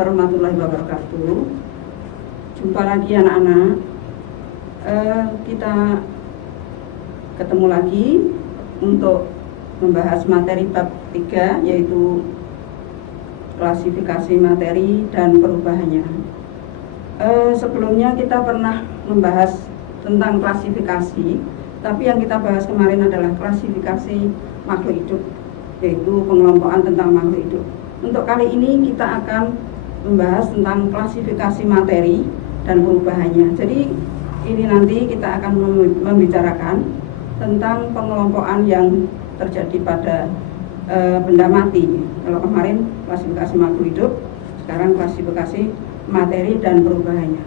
warahmatullahi wabarakatuh. Jumpa lagi anak-anak. Kita ketemu lagi untuk membahas materi bab 3, yaitu klasifikasi materi dan perubahannya. Sebelumnya kita pernah membahas tentang klasifikasi, tapi yang kita bahas kemarin adalah klasifikasi makhluk hidup, yaitu pengelompokan tentang makhluk hidup. Untuk kali ini kita akan membahas tentang klasifikasi materi dan perubahannya. Jadi ini nanti kita akan membicarakan tentang pengelompokan yang terjadi pada benda mati. Kalau kemarin klasifikasi makhluk hidup, sekarang klasifikasi materi dan perubahannya.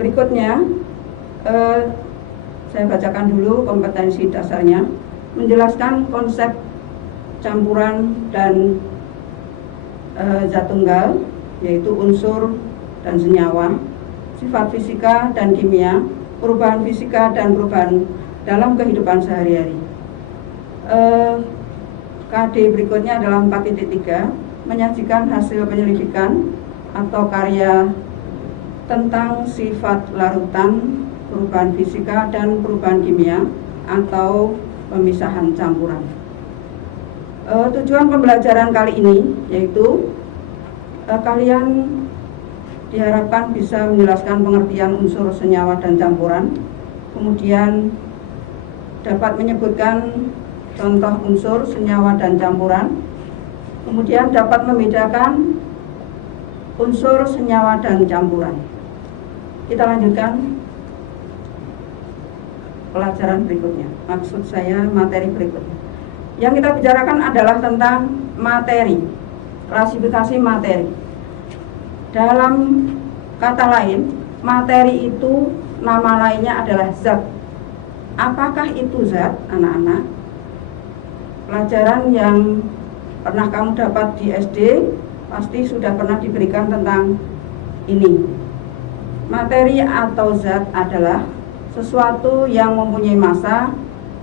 Berikutnya saya bacakan dulu kompetensi dasarnya, menjelaskan konsep campuran dan zat tunggal, yaitu unsur dan senyawa, sifat fisika dan kimia, perubahan fisika dan perubahan dalam kehidupan sehari-hari. KD berikutnya adalah 4.3, menyajikan hasil penyelidikan atau karya tentang sifat larutan, perubahan fisika dan perubahan kimia atau pemisahan campuran. Tujuan pembelajaran kali ini yaitu kalian diharapkan bisa menjelaskan pengertian unsur, senyawa, dan campuran, kemudian dapat menyebutkan contoh unsur, senyawa, dan campuran, kemudian dapat membedakan unsur, senyawa, dan campuran. Kita lanjutkan pelajaran berikutnya, maksud saya materi berikutnya. Yang kita bicarakan adalah tentang materi, klasifikasi materi. Dalam kata lain, materi itu nama lainnya adalah zat. Apakah itu zat, anak-anak? Pelajaran yang pernah kamu dapat di SD pasti sudah pernah diberikan tentang ini. Materi atau zat adalah sesuatu yang mempunyai massa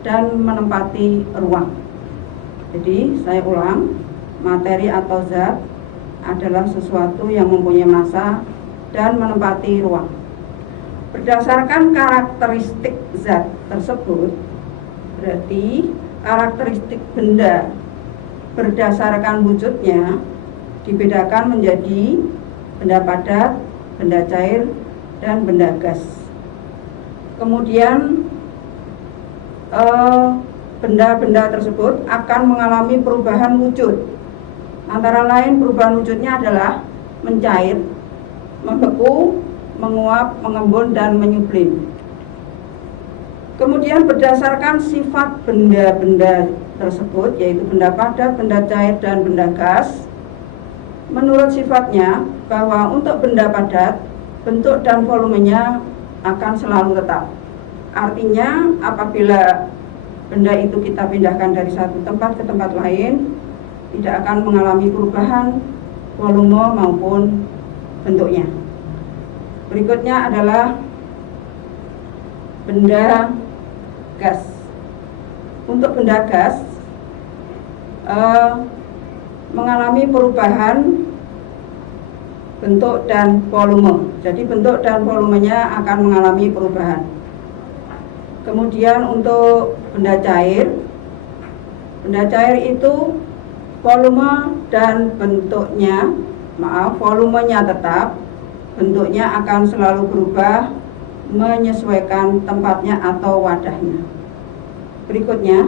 dan menempati ruang. Jadi saya ulang, materi atau zat adalah sesuatu yang mempunyai massa dan menempati ruang. Berdasarkan karakteristik zat tersebut, berarti karakteristik benda berdasarkan wujudnya dibedakan menjadi benda padat, benda cair, dan benda gas. Kemudian benda-benda tersebut akan mengalami perubahan wujud. Antara lain perubahan wujudnya adalah mencair, membeku, menguap, mengembun, dan menyublim. Kemudian berdasarkan sifat benda-benda tersebut, yaitu benda padat, benda cair, dan benda gas, menurut sifatnya bahwa untuk benda padat, bentuk dan volumenya akan selalu tetap. Artinya apabila benda itu kita pindahkan dari satu tempat ke tempat lain, tidak akan mengalami perubahan volume maupun bentuknya. Berikutnya adalah benda gas. Untuk benda gas mengalami perubahan bentuk dan volume. Jadi bentuk dan volumenya akan mengalami perubahan. Kemudian untuk benda cair itu volume dan bentuknya, volumenya tetap, bentuknya akan selalu berubah menyesuaikan tempatnya atau wadahnya. Berikutnya,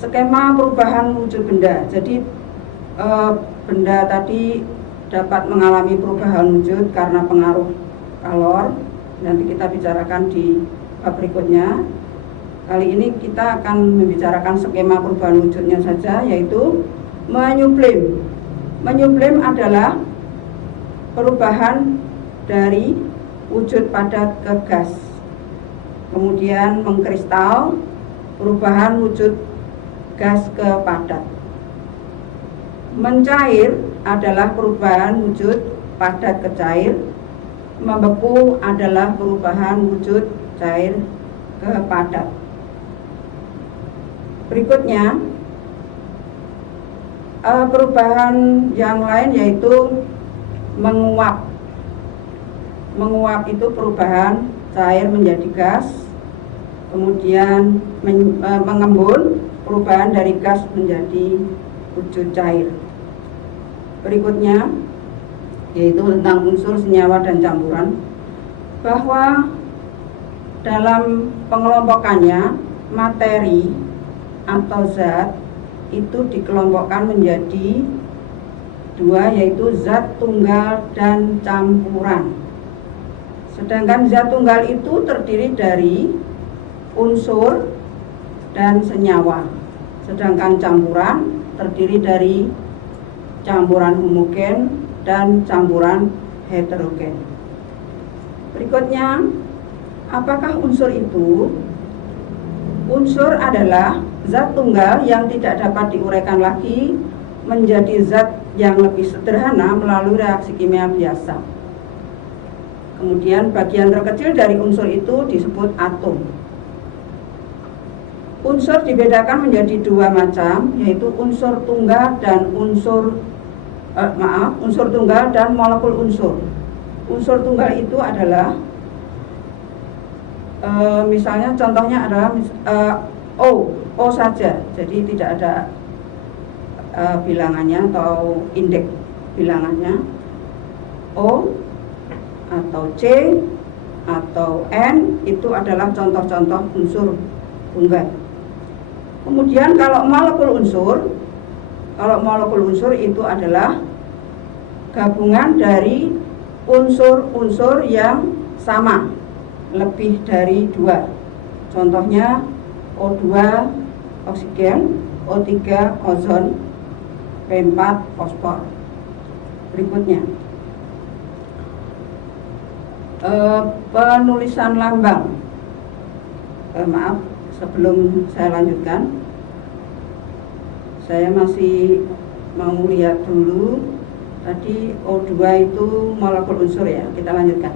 skema perubahan wujud benda. Jadi benda tadi dapat mengalami perubahan wujud karena pengaruh kalor. Nanti kita bicarakan di bab berikutnya. Kali ini kita akan membicarakan skema perubahan wujudnya saja, yaitu menyublim. Menyublim adalah perubahan dari wujud padat ke gas. Kemudian mengkristal, perubahan wujud gas ke padat. Mencair adalah perubahan wujud padat ke cair. Membeku adalah perubahan wujud cair ke padat. Berikutnya Perubahan yang lain yaitu menguap. Menguap itu perubahan cair menjadi gas, kemudian mengembun, perubahan dari gas menjadi wujud cair. Berikutnya yaitu tentang unsur, senyawa, dan campuran, bahwa dalam pengelompokannya materi atau zat itu dikelompokkan menjadi dua, yaitu zat tunggal dan campuran. Sedangkan zat tunggal itu terdiri dari unsur dan senyawa, sedangkan campuran terdiri dari campuran homogen dan campuran heterogen. Berikutnya, apakah unsur itu? Unsur adalah zat tunggal yang tidak dapat diuraikan lagi menjadi zat yang lebih sederhana melalui reaksi kimia biasa. Kemudian bagian terkecil dari unsur itu disebut atom. Unsur dibedakan menjadi dua macam, yaitu unsur tunggal dan unsur tunggal dan molekul unsur. Unsur tunggal itu adalah misalnya contohnya adalah O saja, jadi tidak ada bilangannya atau indeks bilangannya. O atau C atau N itu adalah contoh-contoh unsur tunggal. Kemudian kalau molekul unsur itu adalah gabungan dari unsur-unsur yang sama, lebih dari dua. Contohnya O2 oksigen, O3 ozon, P4 fosfor. Berikutnya penulisan lambang. Maaf, sebelum saya lanjutkan, saya masih mau lihat dulu. Tadi O2 itu molekul unsur ya, kita lanjutkan.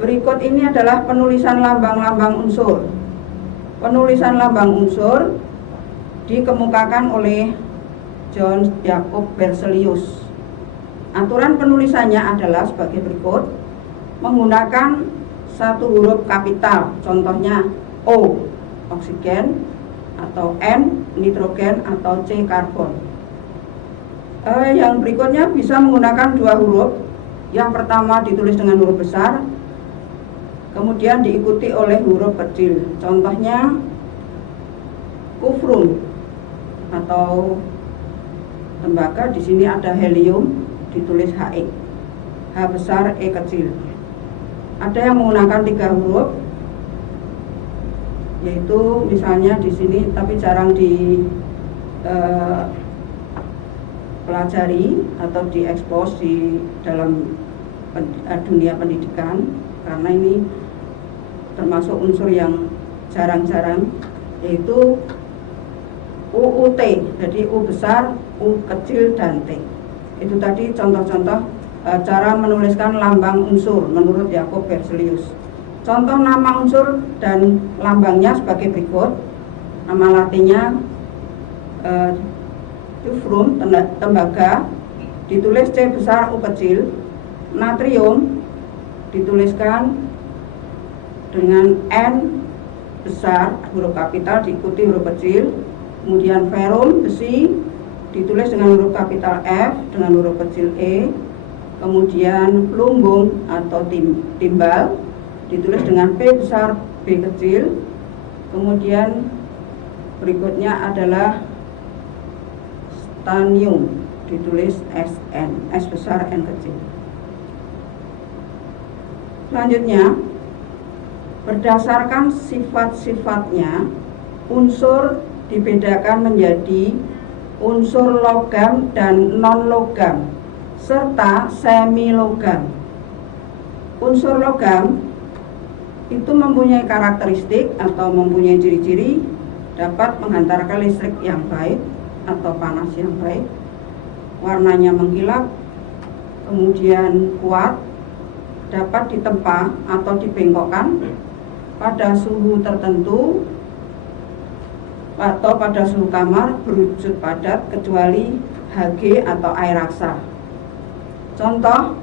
Berikut ini adalah penulisan lambang-lambang unsur. Penulisan lambang unsur dikemukakan oleh John Jacob Berzelius. Aturan penulisannya adalah sebagai berikut: menggunakan satu huruf kapital, contohnya O oksigen, atau N nitrogen, atau C karbon. Yang berikutnya bisa menggunakan dua huruf. Yang pertama ditulis dengan huruf besar, kemudian diikuti oleh huruf kecil. Contohnya kufrum atau tembaga, di sini ada helium, ditulis HE, H besar E kecil. Ada yang menggunakan tiga huruf, yaitu misalnya di sini, tapi jarang pelajari atau diekspos di dalam dunia pendidikan, karena ini termasuk unsur yang jarang-jarang, yaitu UUT, jadi U besar, U kecil, dan T. Itu tadi contoh-contoh cara menuliskan lambang unsur menurut Jacob Berzelius. Contoh nama unsur dan lambangnya sebagai berikut. Nama latinnya Wolfram, tembaga, ditulis C besar U kecil. Natrium dituliskan dengan N besar huruf kapital diikuti huruf kecil. Kemudian ferrum, besi, ditulis dengan huruf kapital F dengan huruf kecil E. Kemudian plumbum atau timbal ditulis dengan P besar B kecil. Kemudian berikutnya adalah stanium, ditulis SN, S besar N kecil. Selanjutnya, berdasarkan sifat-sifatnya, unsur dibedakan menjadi unsur logam dan non-logam serta semi-logam. Unsur logam itu mempunyai karakteristik atau mempunyai ciri-ciri dapat menghantarkan listrik yang baik atau panas yang baik, warnanya mengkilap, kemudian kuat, dapat ditempa atau dibengkokkan pada suhu tertentu atau pada suhu kamar, berwujud padat kecuali Hg atau air raksa. Contoh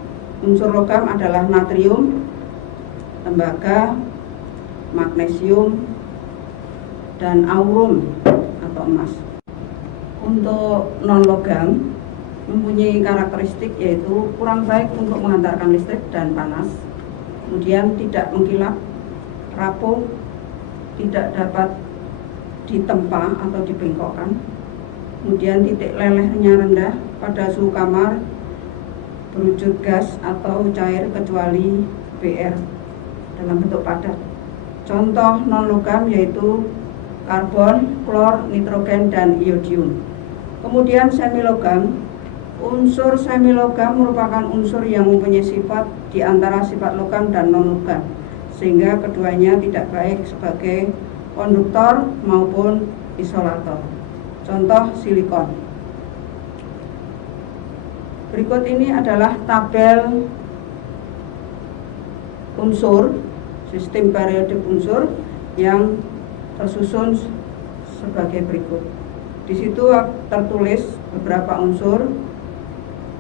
unsur logam adalah natrium, tembaga, magnesium, dan aurum atau emas. Untuk non logam mempunyai karakteristik yaitu kurang baik untuk mengantarkan listrik dan panas, kemudian tidak mengkilap, rapuh, tidak dapat ditempa atau dibengkokkan, kemudian titik lelehnya rendah, pada suhu kamar berwujud gas atau cair kecuali Br dalam bentuk padat. Contoh non logam yaitu karbon, klor, nitrogen, dan iodium. Kemudian semilogam. Unsur semilogam merupakan unsur yang mempunyai sifat di antara sifat logam dan non logam, sehingga keduanya tidak baik sebagai konduktor maupun isolator. Contoh silikon. Berikut ini adalah tabel unsur, sistem periodik unsur yang tersusun sebagai berikut. Di situ tertulis beberapa unsur,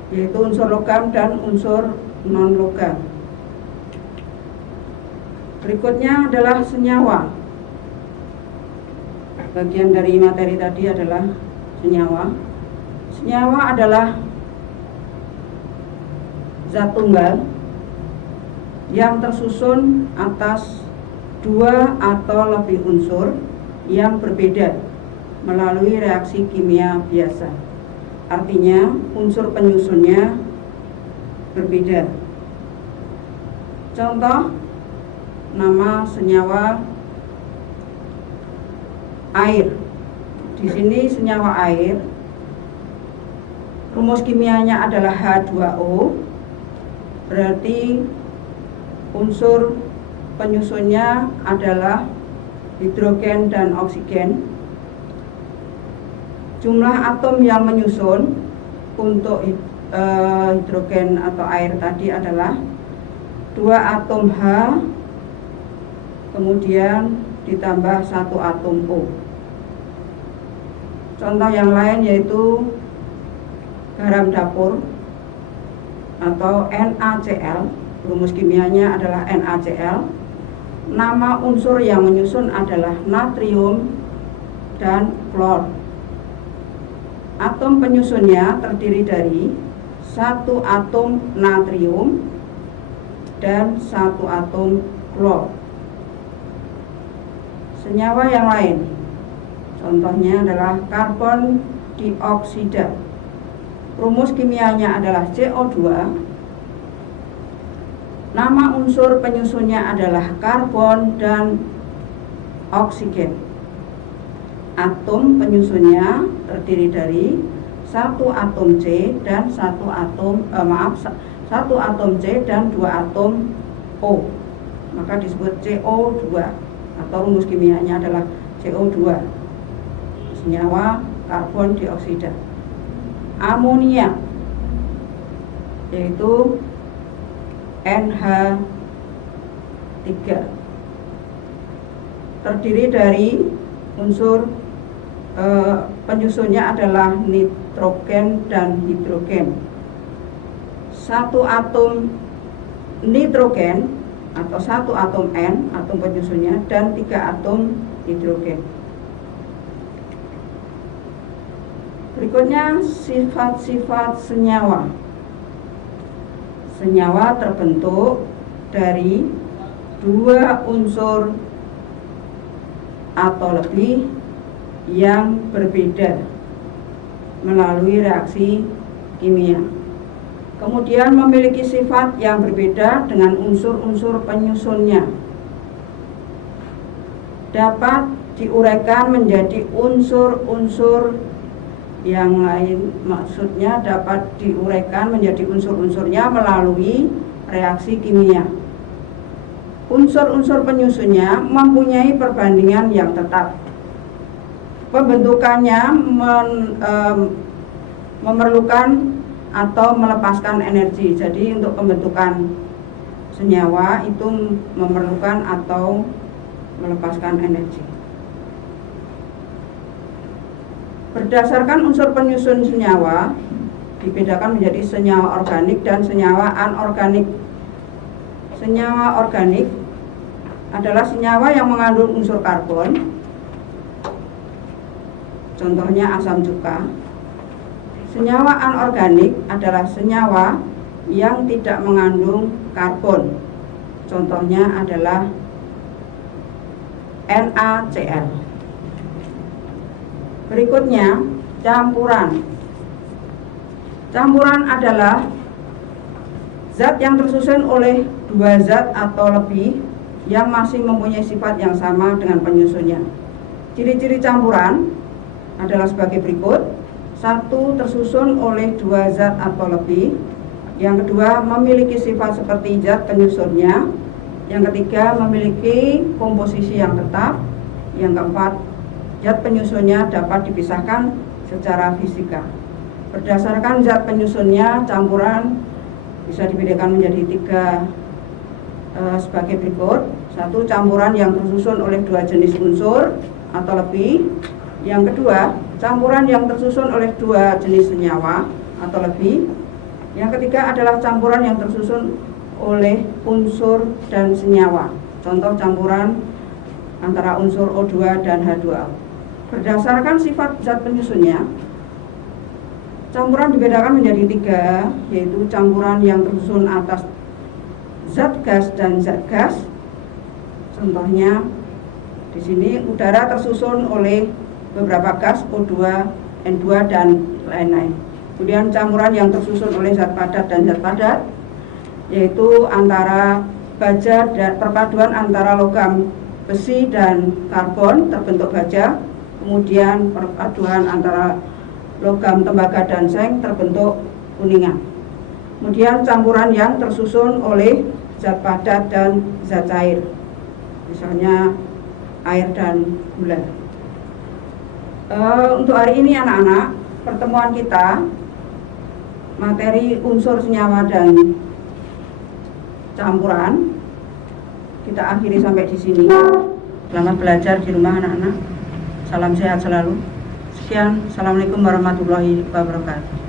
yaitu unsur logam dan unsur non logam. Berikutnya adalah senyawa. Bagian dari materi tadi adalah senyawa. Senyawa adalah zat tunggal yang tersusun atas dua atau lebih unsur yang berbeda melalui reaksi kimia biasa. Artinya unsur penyusunnya berbeda. Contoh nama senyawa air. Di sini senyawa air, rumus kimianya adalah H2O, berarti unsur penyusunnya adalah hidrogen dan oksigen. Jumlah atom yang menyusun untuk hidrogen atau air tadi adalah 2 atom H, kemudian ditambah 1 atom O. Contoh yang lain yaitu garam dapur atau NaCl, rumus kimianya adalah NaCl. Nama unsur yang menyusun adalah natrium dan klor. Atom penyusunnya terdiri dari 1 atom natrium dan 1 atom klor. Senyawa yang lain, contohnya adalah karbon dioksida. Rumus kimianya adalah CO2. Nama unsur penyusunnya adalah karbon dan oksigen. Atom penyusunnya terdiri dari 1 atom C dan 1 atom C dan 2 atom O, maka disebut CO2 atau rumus kimianya adalah CO2, senyawa karbon dioksida. Amonia yaitu NH3, terdiri dari unsur penyusunnya adalah nitrogen dan hidrogen. 1 atom nitrogen atau 1 atom N, atom penyusunnya, dan 3 atom hidrogen. Berikutnya sifat-sifat senyawa. Senyawa terbentuk dari 2 unsur atau lebih yang berbeda melalui reaksi kimia. Kemudian memiliki sifat yang berbeda dengan unsur-unsur penyusunnya. Dapat diuraikan menjadi unsur-unsur yang lain, maksudnya dapat diuraikan menjadi unsur-unsurnya melalui reaksi kimia. Unsur-unsur penyusunnya mempunyai perbandingan yang tetap. Pembentukannya memerlukan atau melepaskan energi. Jadi untuk pembentukan senyawa itu memerlukan atau melepaskan energi. Berdasarkan unsur penyusun senyawa, dibedakan menjadi senyawa organik dan senyawa anorganik. Senyawa organik adalah senyawa yang mengandung unsur karbon, contohnya asam cuka. Senyawa anorganik adalah senyawa yang tidak mengandung karbon, contohnya adalah NaCl. Berikutnya, campuran. Campuran adalah zat yang tersusun oleh dua zat atau lebih yang masih mempunyai sifat yang sama dengan penyusunnya. Ciri-ciri campuran adalah sebagai berikut. Satu, tersusun oleh dua zat atau lebih. Yang kedua, memiliki sifat seperti zat penyusunnya. Yang ketiga, memiliki komposisi yang tetap. Yang keempat, zat penyusunnya dapat dipisahkan secara fisika. Berdasarkan zat penyusunnya, campuran bisa dibedakan menjadi tiga sebagai berikut. Satu, campuran yang tersusun oleh dua jenis unsur atau lebih. Yang kedua, campuran yang tersusun oleh dua jenis senyawa atau lebih. Yang ketiga adalah campuran yang tersusun oleh unsur dan senyawa. Contoh campuran antara unsur O2 dan H2O. Berdasarkan sifat zat penyusunnya, campuran dibedakan menjadi tiga, yaitu campuran yang tersusun atas zat gas dan zat gas. Contohnya di sini udara tersusun oleh beberapa gas O2, N2 dan lain-lain. Kemudian campuran yang tersusun oleh zat padat dan zat padat, yaitu antara baja dan perpaduan antara logam besi dan karbon terbentuk baja. Kemudian perpaduan antara logam tembaga dan seng terbentuk kuningan. Kemudian campuran yang tersusun oleh zat padat dan zat cair, misalnya air dan gula. Untuk hari ini anak-anak, pertemuan kita materi unsur senyawa dan campuran kita akhiri sampai di sini. Selamat belajar di rumah anak-anak. Salam sehat selalu. Sekian, assalamualaikum warahmatullahi wabarakatuh.